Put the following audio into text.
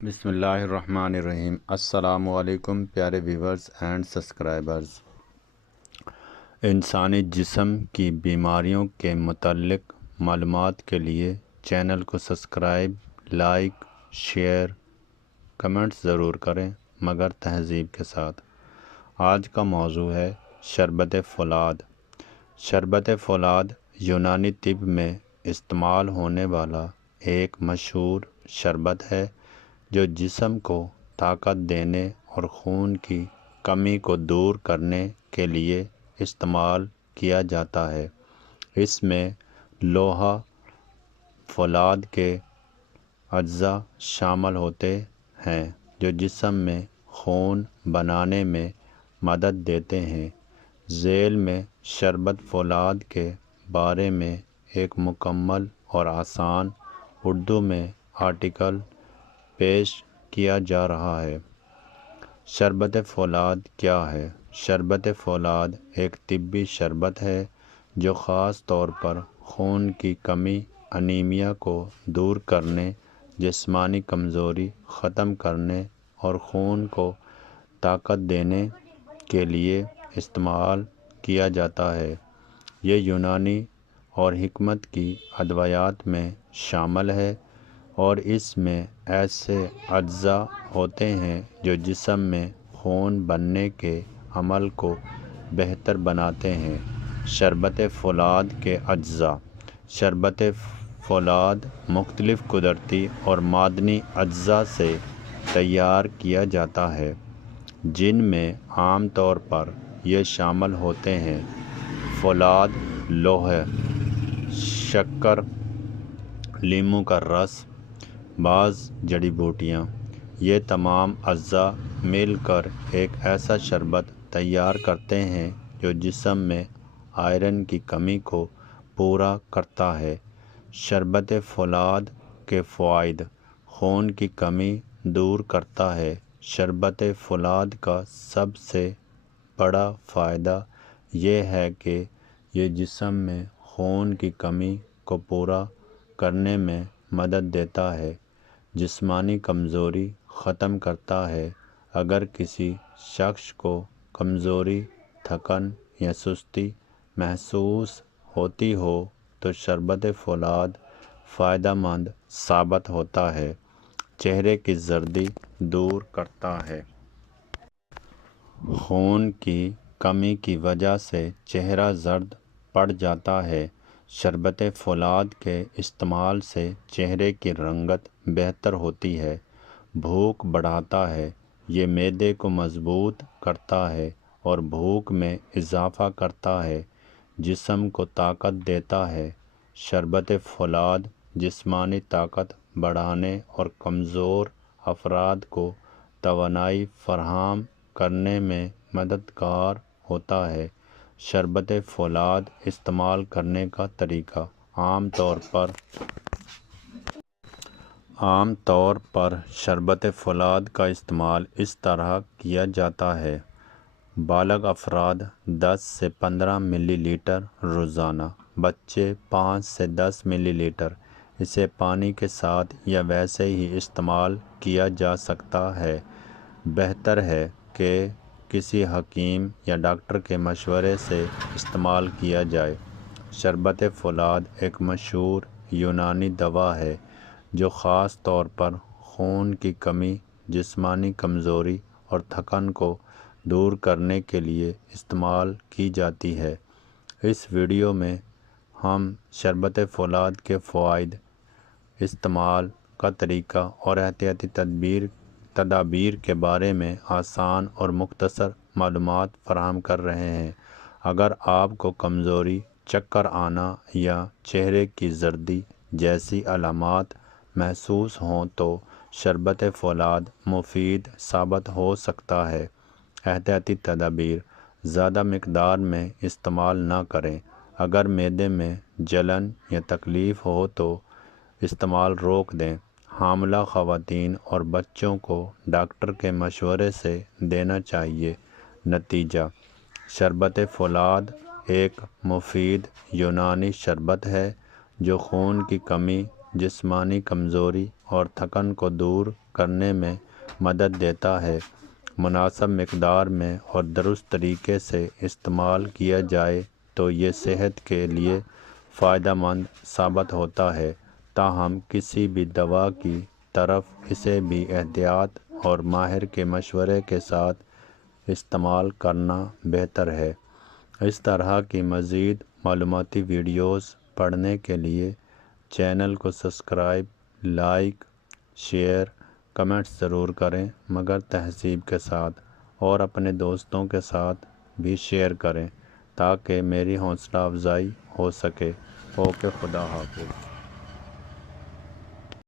بسم اللہ الرحمن الرحیم۔ السلام علیکم پیارے ویورز اینڈ سبسکرائبرز۔ انسانی جسم کی بیماریوں کے متعلق معلومات کے لیے چینل کو سبسکرائب، لائک، شیئر، کمنٹس ضرور کریں مگر تہذیب کے ساتھ۔ آج کا موضوع ہے شربت فولاد۔ شربت فولاد یونانی طب میں استعمال ہونے والا ایک مشہور شربت ہے جو جسم کو طاقت دینے اور خون کی کمی کو دور کرنے کے لیے استعمال کیا جاتا ہے۔ اس میں لوہا فولاد کے اجزاء شامل ہوتے ہیں جو جسم میں خون بنانے میں مدد دیتے ہیں۔ ذیل میں شربت فولاد کے بارے میں ایک مکمل اور آسان اردو میں آرٹیکل پیش کیا جا رہا ہے۔ شربت فولاد کیا ہے؟ شربت فولاد ایک طبی شربت ہے جو خاص طور پر خون کی کمی، انیمیا کو دور کرنے، جسمانی کمزوری ختم کرنے اور خون کو طاقت دینے کے لیے استعمال کیا جاتا ہے۔ یہ یونانی اور حکمت کی ادویات میں شامل ہے اور اس میں ایسے اجزاء ہوتے ہیں جو جسم میں خون بننے کے عمل کو بہتر بناتے ہیں۔ شربت فولاد کے اجزاء۔ شربت فولاد مختلف قدرتی اور معدنی اجزاء سے تیار کیا جاتا ہے جن میں عام طور پر یہ شامل ہوتے ہیں: فولاد، لوہا، شکر، لیموں کا رس، بعض جڑی بوٹیاں۔ یہ تمام اجزاء مل کر ایک ایسا شربت تیار کرتے ہیں جو جسم میں آئرن کی کمی کو پورا کرتا ہے۔ شربت فولاد کے فوائد: خون کی کمی دور کرتا ہے۔ شربت فولاد کا سب سے بڑا فائدہ یہ ہے کہ یہ جسم میں خون کی کمی کو پورا کرنے میں مدد دیتا ہے، جسمانی کمزوری ختم کرتا ہے۔ اگر کسی شخص کو کمزوری، تھکن یا سستی محسوس ہوتی ہو تو شربت فولاد فائدہ مند ثابت ہوتا ہے۔ چہرے کی زردی دور کرتا ہے۔ خون کی کمی کی وجہ سے چہرہ زرد پڑ جاتا ہے۔ شربت فولاد کے استعمال سے چہرے کی رنگت بہتر ہوتی ہے۔ بھوک بڑھاتا ہے۔ یہ معدے کو مضبوط کرتا ہے اور بھوک میں اضافہ کرتا ہے۔ جسم کو طاقت دیتا ہے۔ شربت فولاد جسمانی طاقت بڑھانے اور کمزور افراد کو توانائی فراہم کرنے میں مددگار ہوتا ہے۔ شربت فولاد استعمال کرنے کا طریقہ: عام طور پر شربت فولاد کا استعمال اس طرح کیا جاتا ہے: بالغ افراد 10 سے 15 ملی لیٹر روزانہ، بچے 5 سے 10 ملی لیٹر۔ اسے پانی کے ساتھ یا ویسے ہی استعمال کیا جا سکتا ہے۔ بہتر ہے کہ کسی حکیم یا ڈاکٹر کے مشورے سے استعمال کیا جائے۔ شربت فولاد ایک مشہور یونانی دوا ہے جو خاص طور پر خون کی کمی، جسمانی کمزوری اور تھکن کو دور کرنے کے لیے استعمال کی جاتی ہے۔ اس ویڈیو میں ہم شربت فولاد کے فوائد، استعمال کا طریقہ اور احتیاطی تدابیر کے بارے میں آسان اور مختصر معلومات فراہم کر رہے ہیں۔ اگر آپ کو کمزوری، چکر آنا یا چہرے کی زردی جیسی علامات محسوس ہوں تو شربت فولاد مفید ثابت ہو سکتا ہے۔ احتیاطی تدابیر: زیادہ مقدار میں استعمال نہ کریں۔ اگر معدے میں جلن یا تکلیف ہو تو استعمال روک دیں۔ حاملہ خواتین اور بچوں کو ڈاکٹر کے مشورے سے دینا چاہیے۔ نتیجہ: شربت فولاد ایک مفید یونانی شربت ہے جو خون کی کمی، جسمانی کمزوری اور تھکن کو دور کرنے میں مدد دیتا ہے۔ مناسب مقدار میں اور درست طریقے سے استعمال کیا جائے تو یہ صحت کے لیے فائدہ مند ثابت ہوتا ہے۔ تاہم کسی بھی دوا کی طرف اسے بھی احتیاط اور ماہر کے مشورے کے ساتھ استعمال کرنا بہتر ہے۔ اس طرح کی مزید معلوماتی ویڈیوز پڑھنے کے لیے چینل کو سبسکرائب، لائک، شیئر، کمنٹس ضرور کریں مگر تہذیب کے ساتھ، اور اپنے دوستوں کے ساتھ بھی شیئر کریں تاکہ میری حوصلہ افزائی ہو سکے۔ اوکے، خدا حافظ۔